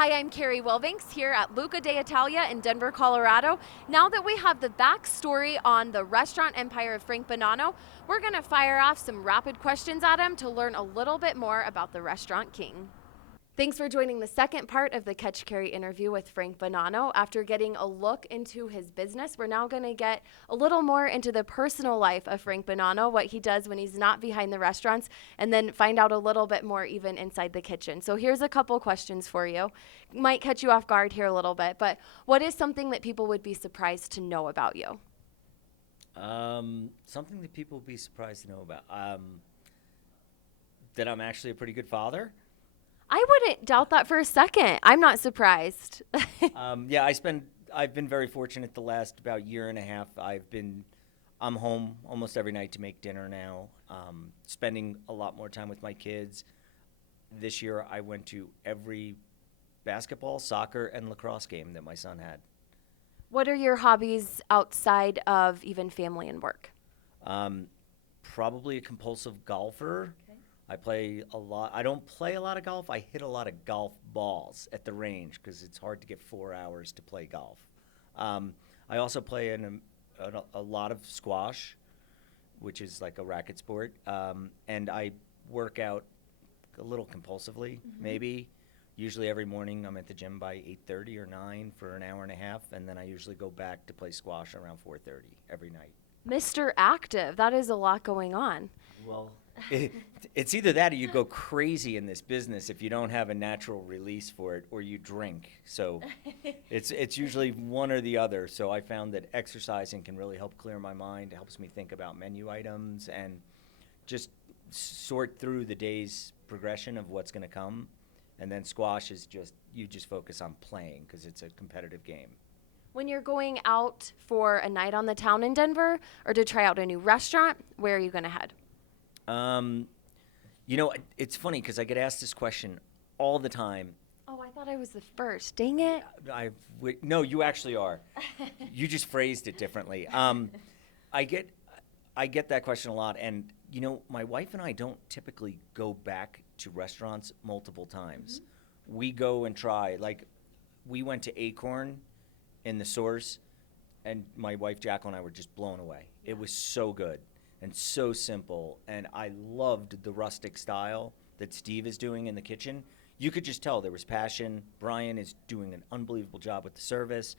Hi, I'm Carri Wilbanks here at Luca de Italia in Denver, Colorado. Now that we have the backstory on the restaurant empire of Frank Bonanno, we're going to fire off some rapid questions at him to learn a little bit more about the restaurant king. Thanks for joining the second part of the Catch Carry interview with Frank Bonanno. After getting a look into his business, we're now going to get a little more into the personal life of Frank Bonanno, what he does when he's not behind the restaurants, and then find out a little bit more even inside the kitchen. So here's a couple questions for you. Might catch you off guard here a little bit, but what is something that people would be surprised to know about you? Something that people would be surprised to know about. That I'm actually a pretty good father. I wouldn't doubt that for a second. I'm not surprised. I've been very fortunate the last about year and a half. I'm home almost every night to make dinner now, spending a lot more time with my kids. This year I went to every basketball, soccer, and lacrosse game that my son had. What are your hobbies outside of even family and work? Probably a compulsive golfer. I play a lot. I don't play a lot of golf. I hit a lot of golf balls at the range because it's hard to get 4 hours to play golf. I also play in a lot of squash, which is like a racket sport. And I work out a little compulsively, maybe. Usually every morning I'm at the gym by 8:30 or 9 for an hour and a half, and then I usually go back to play squash around 4:30 every night. Mr. Active, that is a lot going on. Well, it's either that or you go crazy in this business if you don't have a natural release for it, or you drink. So it's usually one or the other. So I found that exercising can really help clear my mind. It helps me think about menu items and just sort through the day's progression of what's going to come. And then squash is you just focus on playing because it's a competitive game. When you're going out for a night on the town in Denver or to try out a new restaurant, where are you going to head? It's funny because I get asked this question all the time. Oh, I thought I was the first. Dang it. No, you actually are. You just phrased it differently. I get that question a lot, and my wife and I don't typically go back to restaurants multiple times. Mm-hmm. We go and try. Like, we went to Acorn in the Source, and my wife Jacqueline and I were just blown away. It was so good and so simple, and I loved the rustic style that Steve is doing in the kitchen. You could just tell there was passion. Brian is doing an unbelievable job with the service.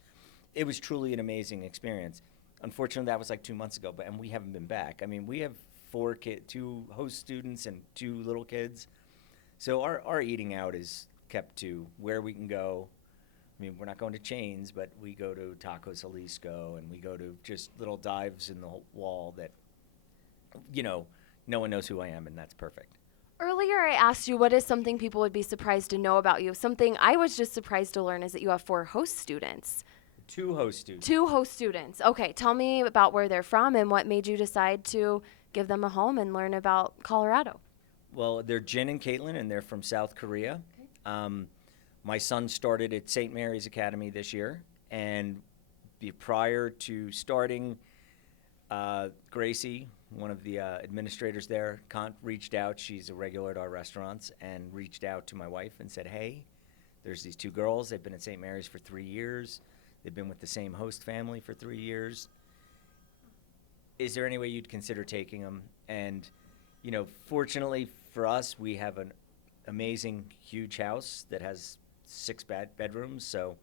It was truly an amazing experience. Unfortunately, that was like 2 months ago, and we haven't been back. I mean, we have 2 host students and 2 little kids. So our eating out is kept to where we can go. I mean, we're not going to chains, but we go to Tacos Jalisco, and we go to just little dives in the wall that, no one knows who I am, and that's perfect. Earlier, I asked you what is something people would be surprised to know about you. Something I was just surprised to learn is that you have 4 host students. 2 host students. 2 host students. Okay, tell me about where they're from and what made you decide to give them a home and learn about Colorado. Well, they're Jin and Caitlin, and they're from South Korea. Okay. My son started at St. Mary's Academy this year, and prior to starting, Gracie, one of the administrators there, reached out. She's a regular at our restaurants, and reached out to my wife and said, hey, there's these 2 girls. They've been at St. Mary's for 3 years. They've been with the same host family for 3 years. Is there any way you'd consider taking them? And, fortunately for us, we have an amazing, huge house that has 6 bedrooms, so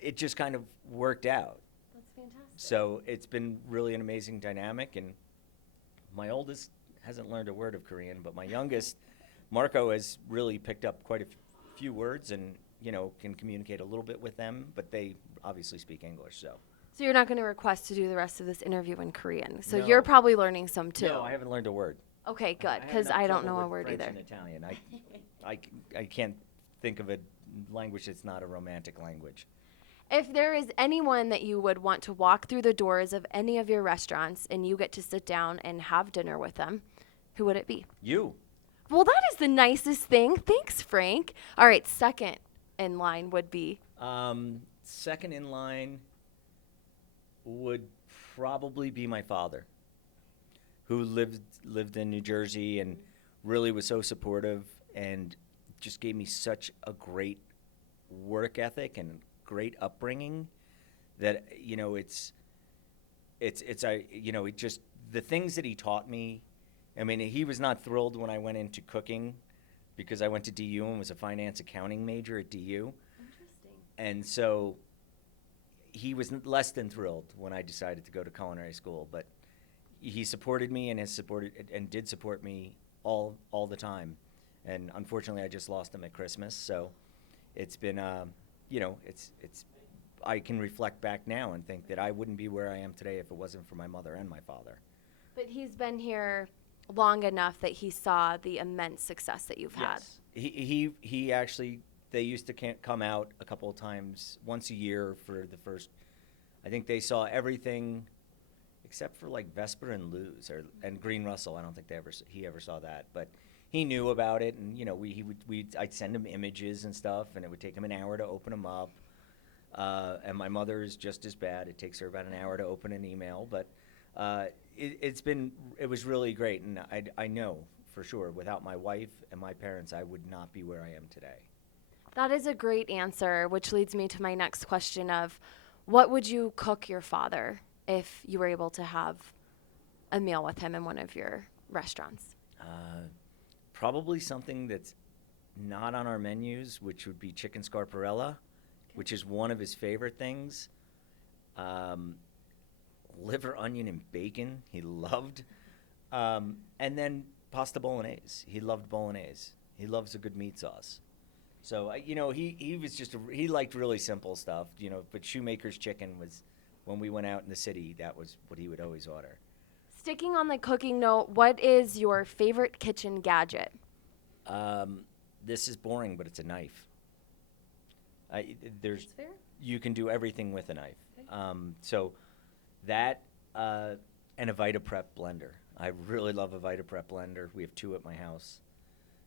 it just kind of worked out. That's fantastic. So it's been really an amazing dynamic, and my oldest hasn't learned a word of Korean, but my youngest, Marco, has really picked up quite a few words and, can communicate a little bit with them, but they obviously speak English, so. So you're not going to request to do the rest of this interview in Korean. So No. You're probably learning some too. No, I haven't learned a word. Okay, good, because I don't know a word French either. and Italian. I can't think of a language that's not a romantic language. If there is anyone that you would want to walk through the doors of any of your restaurants and you get to sit down and have dinner with them, who would it be? You. Well, that is the nicest thing. Thanks, Frank. All right, second in line would be? Second in line would probably be my father, who lived in New Jersey and really was so supportive and just gave me such a great work ethic and great upbringing that, it just, the things that he taught me. I mean, he was not thrilled when I went into cooking because I went to DU and was a finance accounting major at DU. Interesting. And so he was less than thrilled when I decided to go to culinary school, but he supported me and did support me all the time. And unfortunately, I just lost him at Christmas. So it's been, I can reflect back now and think that I wouldn't be where I am today if it wasn't for my mother and my father. But he's been here long enough that he saw the immense success that you've had. Yes. He actually, they used to come out a couple of times, once a year for the first, I think they saw everything except for like Vesper and Lou's and Green Russell. I don't think he ever saw that, but he knew about it, and I'd send him images and stuff, and it would take him an hour to open them up. And my mother is just as bad. It takes her about an hour to open an email, but it was really great, and I know for sure without my wife and my parents, I would not be where I am today. That is a great answer, which leads me to my next question of, what would you cook your father if you were able to have a meal with him in one of your restaurants? Probably something that's not on our menus, which would be chicken scarparella, which is one of his favorite things. Liver, onion, and bacon, he loved. And then pasta bolognese. He loved bolognese. He loves a good meat sauce. So, he was he liked really simple stuff, but shoemaker's chicken was, when we went out in the city, that was what he would always order. Sticking on the cooking note, what is your favorite kitchen gadget? This is boring, but it's a knife. That's fair. You can do everything with a knife. Okay. So that and a VitaPrep blender. I really love a VitaPrep blender. We have 2 at my house.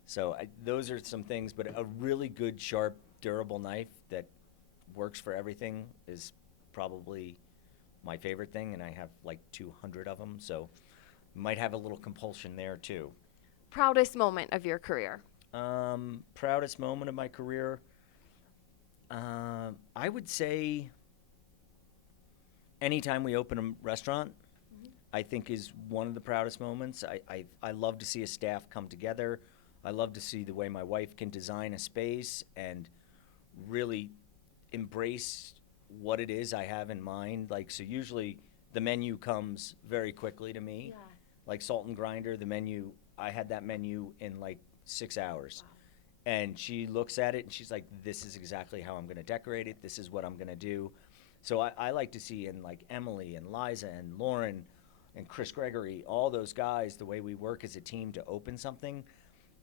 So those are some things, but a really good, sharp, durable knife that works for everything is probably my favorite thing, and I have like 200 of them, so might have a little compulsion there too. Proudest moment of your career? Proudest moment of my career? I would say anytime we open a restaurant, I think is one of the proudest moments. I love to see a staff come together. I love to see the way my wife can design a space and really embrace what it is I have in mind. Like, so usually the menu comes very quickly to me. Yeah. Like Salt and Grinder, the menu, I had that menu in like 6 hours. Wow. And she looks at it and she's like, this is exactly how I'm going to decorate it. This is what I'm going to do. So I like to see in like Emily and Liza and Lauren and Chris Gregory, all those guys, the way we work as a team to open something.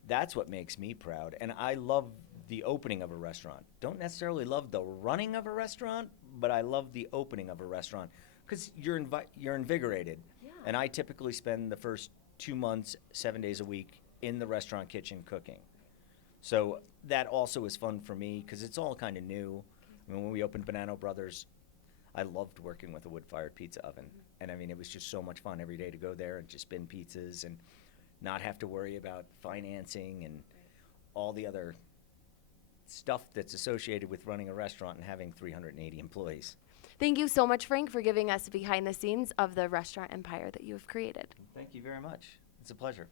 That's what makes me proud. And I love the opening of a restaurant. Don't necessarily love the running of a restaurant, but I love the opening of a restaurant because you're invigorated. Yeah. And I typically spend the first 2 months, 7 days a week in the restaurant kitchen cooking. So that also is fun for me because it's all kind of new. I mean, when we opened Bonanno Brothers, I loved working with a wood-fired pizza oven. And I mean, it was just so much fun every day to go there and just spin pizzas and not have to worry about financing and all the other stuff that's associated with running a restaurant and having 380 employees. Thank you so much, Frank, for giving us behind the scenes of the restaurant empire that you have created. Thank you very much. It's a pleasure.